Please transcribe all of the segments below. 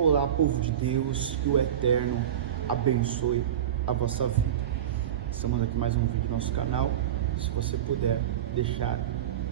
Olá, povo de Deus, que o Eterno abençoe a vossa vida. Estamos aqui mais um vídeo do nosso canal. Se você puder deixar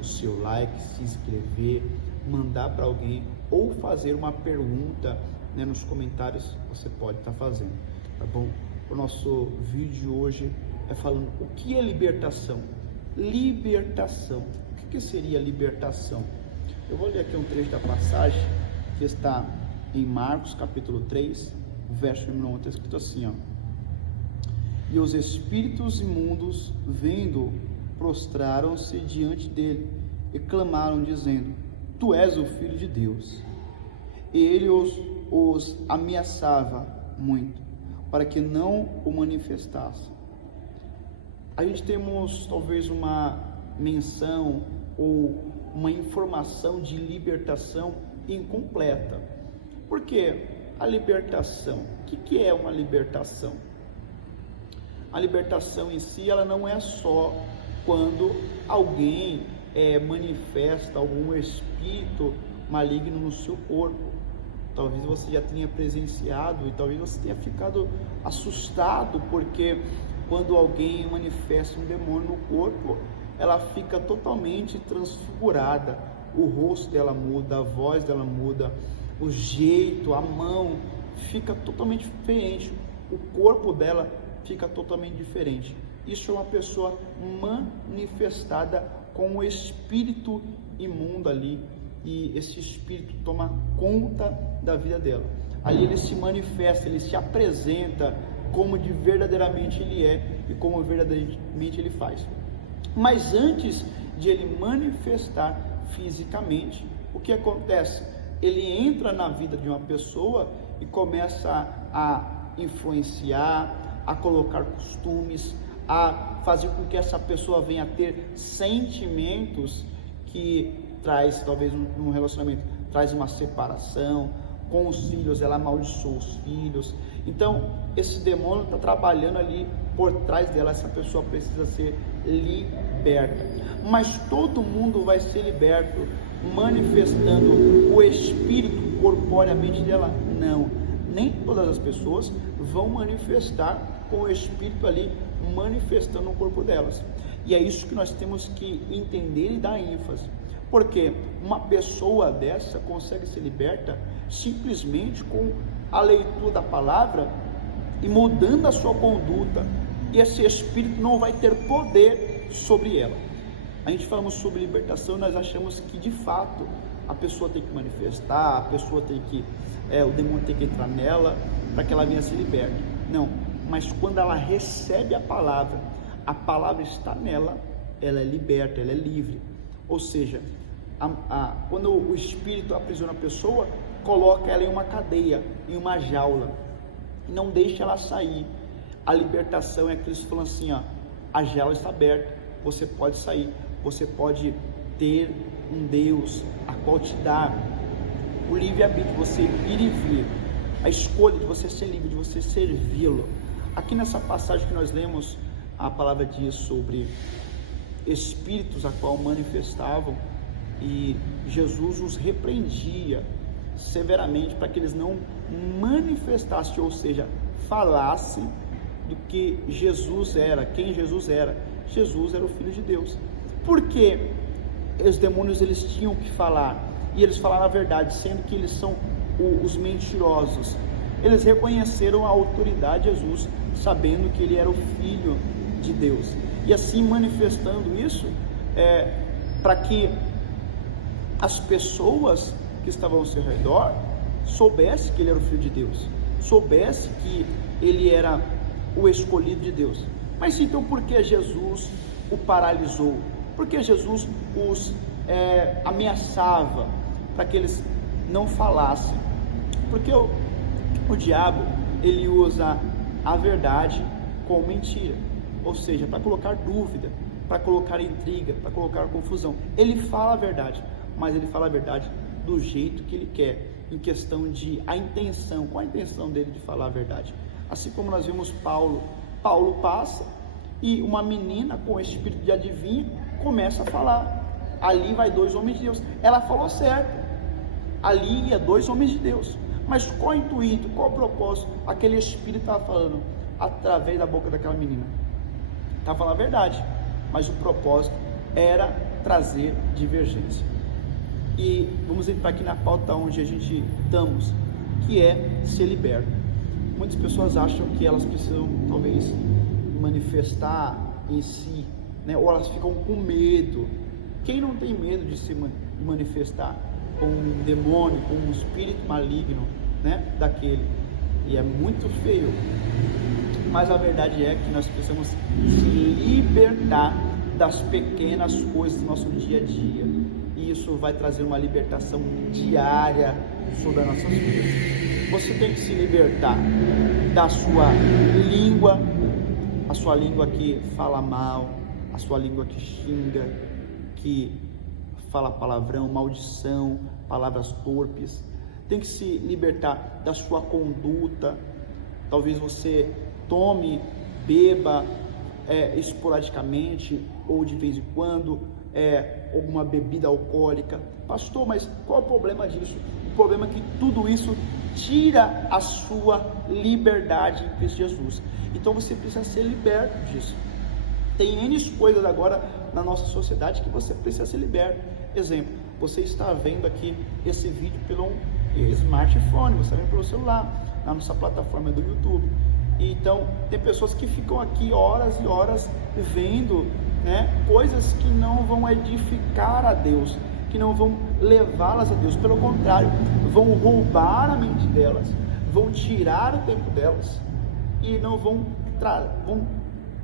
o seu like, se inscrever, mandar para alguém ou fazer uma pergunta, nos comentários, você pode estar fazendo, tá bom? O nosso vídeo de hoje é falando o que é libertação. Libertação. O que seria libertação? Eu vou ler aqui um trecho da passagem que está em Marcos capítulo 3, verso número 1, está escrito assim, ó: E os espíritos imundos, vendo, prostraram-se diante dele e clamaram, dizendo: Tu és o Filho de Deus. E ele os ameaçava muito, para que não o manifestassem. A gente temos talvez uma menção ou uma informação de libertação incompleta. Por quê? A libertação. O que é uma libertação? A libertação em si, ela não é só quando alguém manifesta algum espírito maligno no seu corpo. Talvez você já tenha presenciado e talvez você tenha ficado assustado, porque quando alguém manifesta um demônio no corpo, ela fica totalmente transfigurada. O rosto dela muda, a voz dela muda, o jeito, a mão fica totalmente diferente, o corpo dela fica totalmente diferente. Isso é uma pessoa manifestada com o espírito imundo ali, e esse espírito toma conta da vida dela. Ali ele se manifesta, ele se apresenta como de verdadeiramente ele é e como verdadeiramente ele faz. Mas antes de ele manifestar fisicamente, o que acontece? Ele entra na vida de uma pessoa e começa a influenciar, a colocar costumes, a fazer com que essa pessoa venha a ter sentimentos que traz, talvez num relacionamento, traz uma separação. Com os filhos, ela amaldiçoa os filhos. Então, esse demônio está trabalhando ali por trás dela. Essa pessoa precisa ser liberta. Mas todo mundo vai ser liberto manifestando o espírito corporeamente dela? Não. Nem todas as pessoas vão manifestar com o espírito ali manifestando no corpo delas. E é isso que nós temos que entender e dar ênfase. Porque uma pessoa dessa consegue ser liberta simplesmente com a leitura da palavra e mudando a sua conduta, e esse espírito não vai ter poder sobre ela. A gente falamos sobre libertação, nós achamos que de fato a pessoa tem que manifestar, a pessoa tem que, o demônio tem que entrar nela para que ela venha ser liberta. Não, mas quando ela recebe a palavra está nela, ela é liberta, ela é livre. Ou seja, quando o espírito aprisiona a pessoa, coloca ela em uma cadeia, em uma jaula, e não deixa ela sair. A libertação é Cristo falando assim, ó: a jaula está aberta, você pode sair, você pode ter um Deus a qual te dá o livre-arbítrio, você ir e vir, a escolha de você ser livre, de você servi-lo. Aqui nessa passagem que nós lemos, a palavra diz sobre espíritos a qual manifestavam, e Jesus os repreendia severamente para que eles não manifestassem, ou seja, falassem do que Jesus era, quem Jesus era. Jesus era o Filho de Deus. Porque os demônios eles tinham que falar, e eles falaram a verdade, sendo que eles são os mentirosos. Eles reconheceram a autoridade de Jesus, sabendo que ele era o Filho de Deus, e assim manifestando isso, para que as pessoas que estavam ao seu redor soubessem que ele era o Filho de Deus, soubessem que ele era o escolhido de Deus. Mas então por que Jesus o paralisou? Por que Jesus os ameaçava para que eles não falassem? Porque o diabo, ele usa a verdade com mentira, ou seja, para colocar dúvida, para colocar intriga, para colocar confusão. Ele fala a verdade, mas ele fala a verdade do jeito que ele quer, em questão de a intenção, qual a intenção dele de falar a verdade. Assim como nós vimos Paulo passa e uma menina com espírito de adivinho começa a falar. Ali vai dois homens de Deus. Ela falou certo, ali ia dois homens de Deus, Mas qual o intuito, qual o propósito? Aquele espírito estava falando através da boca daquela menina. Estava falando a verdade, mas o propósito era trazer divergência. E vamos entrar aqui na pauta onde a gente estamos, que é ser liberto. Muitas pessoas acham que elas precisam, talvez, manifestar em si, né? Ou elas ficam com medo. Quem não tem medo de se manifestar com um demônio, com um espírito maligno, né? Daquele. E é muito feio. Mas a verdade é que nós precisamos se libertar das pequenas coisas do nosso dia a dia. E isso vai trazer uma libertação diária sobre as nossas vidas. Você tem que se libertar da sua língua, a sua língua que fala mal, a sua língua que xinga, que fala palavrão, maldição, palavras torpes. Tem que se libertar da sua conduta. Talvez você tome, beba esporadicamente ou de vez em quando alguma bebida alcoólica. Pastor, mas qual é o problema disso? O problema é que tudo isso tira a sua liberdade em Cristo Jesus. Então você precisa ser liberto disso. Tem N coisas agora na nossa sociedade que você precisa ser liberto. Exemplo, você está vendo aqui esse vídeo pelo smartphone, você está vendo pelo celular, na nossa plataforma do YouTube. Então, tem pessoas que ficam aqui horas e horas vendo, né, coisas que não vão edificar a Deus, que não vão levá-las a Deus. Pelo contrário, vão roubar a mente delas, vão tirar o tempo delas e não vão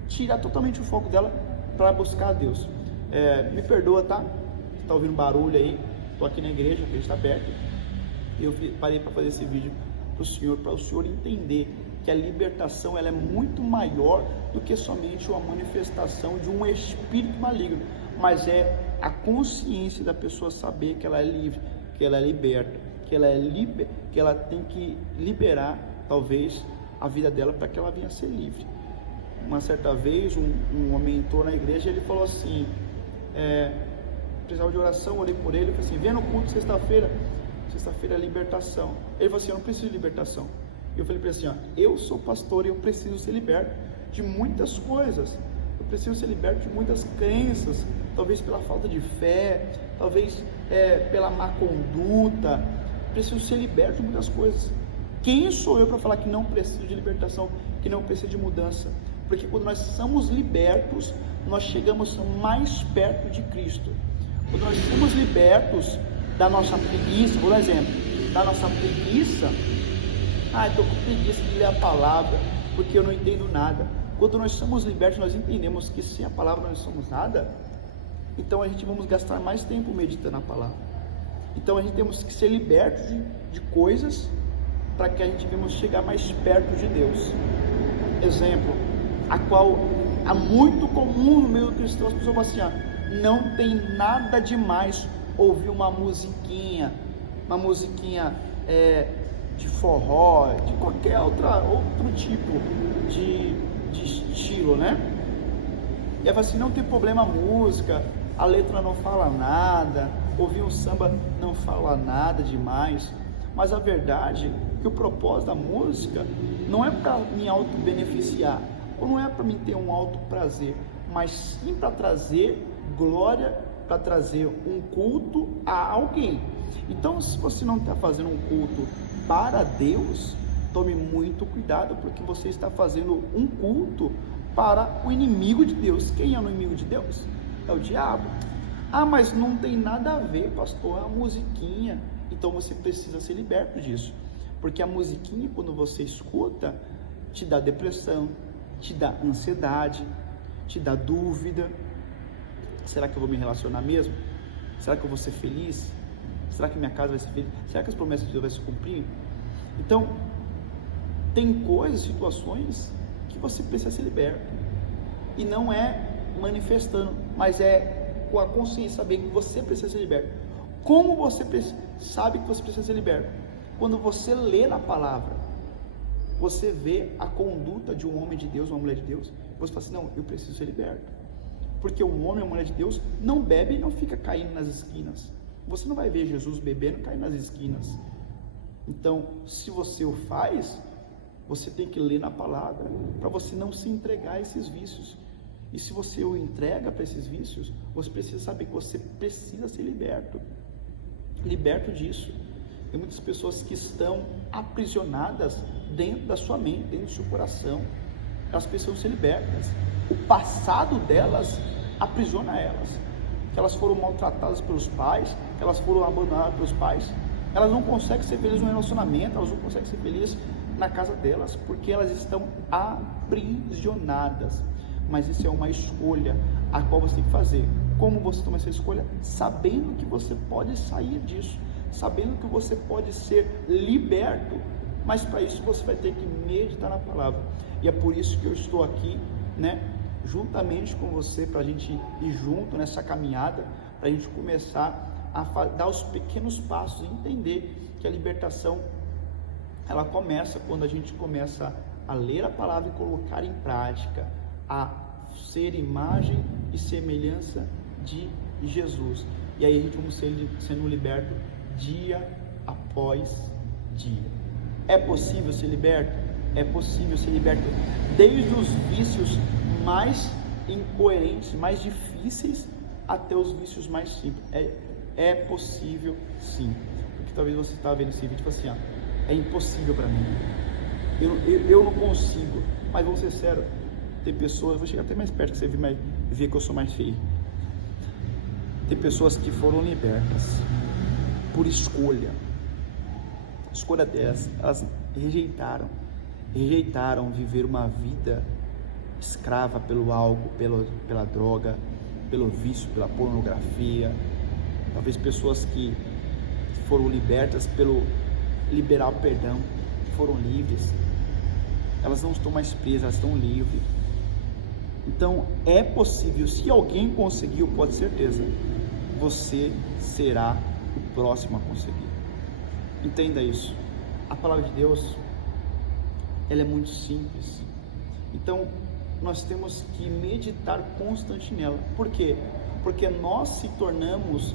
tirar totalmente o foco dela para buscar a Deus. Me perdoa, tá? Você está ouvindo barulho aí? Estou aqui na igreja, a igreja está aberta. E eu parei para fazer esse vídeo para o Senhor entender que a libertação ela é muito maior do que somente uma manifestação de um espírito maligno, mas é a consciência da pessoa saber que ela é livre, que ela é liberta, que ela tem que liberar talvez a vida dela para que ela venha a ser livre. Uma certa vez um homem entrou na igreja e ele falou assim, precisava de oração, orei por ele, falei assim, vem no culto sexta-feira é libertação. Ele falou assim, eu não preciso de libertação. Eu falei para ele assim, eu sou pastor e eu preciso ser liberto de muitas coisas. Eu preciso ser liberto de muitas crenças, talvez pela falta de fé, talvez pela má conduta. Preciso ser liberto de muitas coisas. Quem sou eu para falar que não preciso de libertação, que não preciso de mudança? Porque quando nós somos libertos, nós chegamos mais perto de Cristo. Quando nós somos libertos da nossa preguiça, por exemplo, da nossa preguiça, estou com preguiça de ler a palavra, porque eu não entendo nada. Quando nós somos libertos, nós entendemos que sem a palavra nós não somos nada, então a gente vamos gastar mais tempo meditando a palavra. Então a gente temos que ser libertos de coisas, para que a gente venha chegar mais perto de Deus. Exemplo, a qual é muito comum no meio cristão, as pessoas falam assim, não tem nada demais ouvir uma musiquinha de forró, de qualquer outro tipo de estilo, né? E ela fala assim, não tem problema a música, a letra não fala nada, ouvir um samba não fala nada demais. Mas a verdade é que o propósito da música não é para me auto-beneficiar, ou não é para mim ter um alto prazer, mas sim para trazer glória, para trazer um culto a alguém. Então, se você não está fazendo um culto para Deus, tome muito cuidado, porque você está fazendo um culto para o inimigo de Deus. Quem é o inimigo de Deus? É o diabo. Mas não tem nada a ver, pastor, é uma musiquinha. Então você precisa ser liberto disso, porque a musiquinha, quando você escuta, te dá depressão, te dá ansiedade, te dá dúvida. Será que eu vou me relacionar mesmo? Será que eu vou ser feliz? Será que minha casa vai ser feliz? Será que as promessas de Deus vão se cumprir? Então, tem coisas, situações que você precisa ser liberto. E não é manifestando, mas é com a consciência, saber que você precisa ser liberto. Como você sabe que você precisa ser liberto? Quando você lê na palavra, você vê a conduta de um homem de Deus, uma mulher de Deus, você fala assim, não, eu preciso ser liberto. Porque o homem ou a mulher de Deus não bebe e não fica caindo nas esquinas. Você não vai ver Jesus bebendo e caindo nas esquinas. Então, se você o faz, você tem que ler na palavra, para você não se entregar a esses vícios. E se você o entrega para esses vícios, você precisa saber que você precisa ser liberto disso. Tem muitas pessoas que estão aprisionadas dentro da sua mente, dentro do seu coração. Elas precisam ser libertas. O passado delas aprisiona elas. Que elas foram maltratadas pelos pais, que elas foram abandonadas pelos pais. Elas não conseguem ser felizes no relacionamento, elas não conseguem ser felizes na casa delas, porque elas estão aprisionadas. Mas isso é uma escolha a qual você tem que fazer. Como você toma essa escolha? Sabendo que você pode sair disso, sabendo que você pode ser liberto. Mas para isso você vai ter que meditar na palavra. E é por isso que eu estou aqui, juntamente com você, para a gente ir junto nessa caminhada, para a gente começar a dar os pequenos passos e entender que a libertação, ela começa quando a gente começa a ler a palavra e colocar em prática, a ser imagem e semelhança de Jesus. E aí a gente vamos sendo liberto dia após dia. É possível ser liberto? É possível ser liberto desde os vícios mais incoerentes, mais difíceis, até os vícios mais simples. É possível sim. Porque talvez você está vendo esse vídeo e fala assim, é impossível para mim. Eu não consigo. Mas vamos ser sérios, tem pessoas, vou chegar até mais perto que você ver que eu sou mais feio. Tem pessoas que foram libertas por escolha delas. Elas rejeitaram viver uma vida escrava pelo álcool, pela droga, pelo vício, pela pornografia. Talvez pessoas que foram libertas pelo liberar o perdão, foram livres. Elas não estão mais presas, elas estão livres. Então é possível. Se alguém conseguiu, pode ter certeza, você será o próximo a conseguir. Entenda isso. A palavra de Deus, ela é muito simples. Então nós temos que meditar constante nela. Por quê? Porque nós se tornamos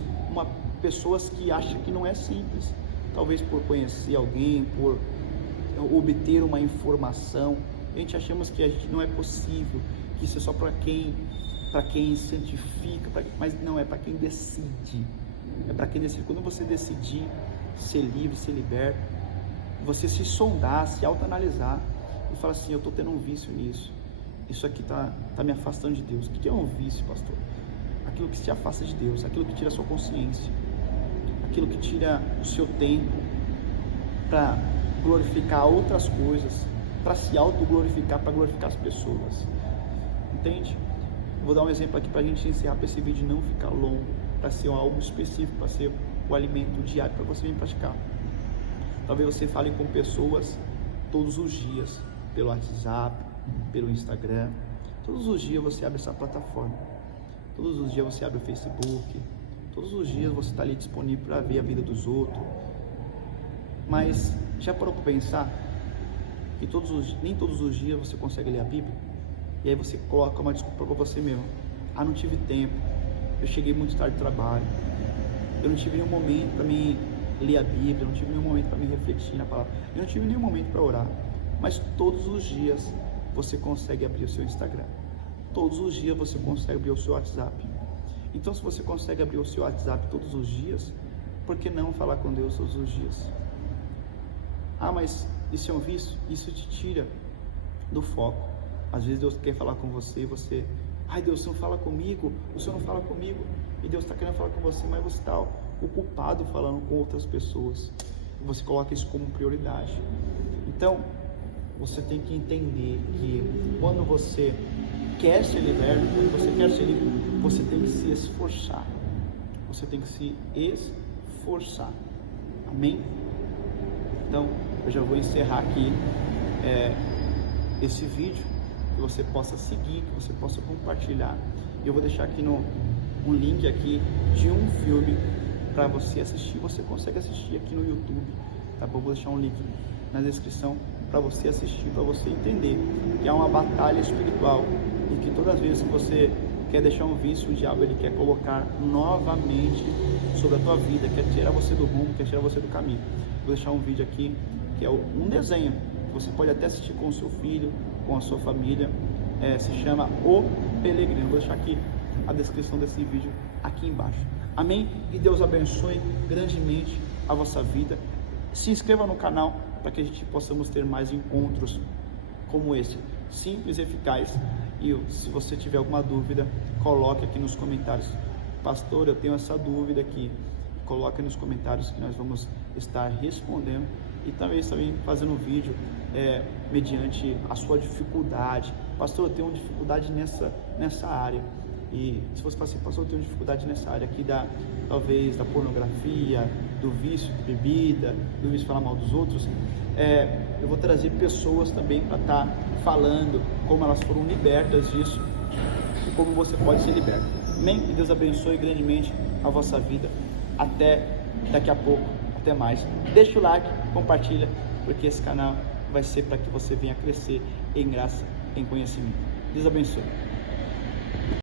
pessoas que acham que não é simples. Talvez por conhecer alguém, por obter uma informação, a gente achamos que a gente não é possível, que isso é só para quem cientifica, mas não, é para quem decide. É para quem decide. Quando você decidir ser livre, ser liberto, você se sondar, se autoanalisar e falar assim, eu estou tendo um vício nisso, isso aqui está me afastando de Deus. O que é um vício, pastor? Aquilo que te afasta de Deus, aquilo que tira a sua consciência, aquilo que tira o seu tempo para glorificar outras coisas, para se autoglorificar, para glorificar as pessoas. Entende? Vou dar um exemplo aqui para a gente encerrar, para esse vídeo não ficar longo, para ser algo específico, para ser o alimento diário para você vir praticar. Talvez você fale com pessoas todos os dias, pelo WhatsApp, pelo Instagram. Todos os dias você abre essa plataforma. Todos os dias você abre o Facebook. Todos os dias você está ali disponível para ver a vida dos outros. Mas já parou para pensar que nem todos os dias você consegue ler a Bíblia? E aí você coloca uma desculpa para você mesmo. Não tive tempo, eu cheguei muito tarde do trabalho, eu não tive nenhum momento para me ler a Bíblia, eu não tive nenhum momento para me refletir na palavra, eu não tive nenhum momento para orar. Mas todos os dias você consegue abrir o seu Instagram, todos os dias você consegue abrir o seu WhatsApp. Então, se você consegue abrir o seu WhatsApp todos os dias, por que não falar com Deus todos os dias? Mas isso é um vício? Isso te tira do foco. Às vezes Deus quer falar com você e você, Deus, você não fala comigo, o Senhor não fala comigo, e Deus está querendo falar com você, mas você está ocupado falando com outras pessoas, e você coloca isso como prioridade. Então, você tem que entender que quando você quer ser liberto, quando você quer ser livre, você tem que se esforçar, você tem que se esforçar, amém? Então, eu já vou encerrar aqui esse vídeo, que você possa seguir, que você possa compartilhar. Eu vou deixar aqui um link aqui de um filme para você assistir. Você consegue assistir aqui no YouTube, tá bom? Vou deixar um link na descrição para você assistir, para você entender que é uma batalha espiritual e que todas as vezes que você quer deixar um vício, o diabo ele quer colocar novamente sobre a tua vida, quer tirar você do rumo, quer tirar você do caminho. Vou deixar um vídeo aqui que é um desenho que você pode até assistir com o seu filho, com a sua família. Se chama O Peregrino. Vou deixar aqui a descrição desse vídeo aqui embaixo. Amém? E Deus abençoe grandemente a vossa vida. Se inscreva no canal para que a gente possamos ter mais encontros como esse, simples e eficaz. E se você tiver alguma dúvida, coloque aqui nos comentários. Pastor, eu tenho essa dúvida aqui. Coloque nos comentários que nós vamos estar respondendo. E também fazendo um vídeo mediante a sua dificuldade. Pastor, eu tenho dificuldade nessa área. E se você falar assim, pastor, eu tenho dificuldade nessa área aqui talvez da pornografia, do vício de bebida, do vício de falar mal dos outros, eu vou trazer pessoas também para estar falando como elas foram libertas disso e como você pode ser liberto. Amém? Que Deus abençoe grandemente a vossa vida. Até daqui a pouco, até mais. Deixa o like, compartilha, porque esse canal vai ser para que você venha crescer em graça, em conhecimento. Deus abençoe.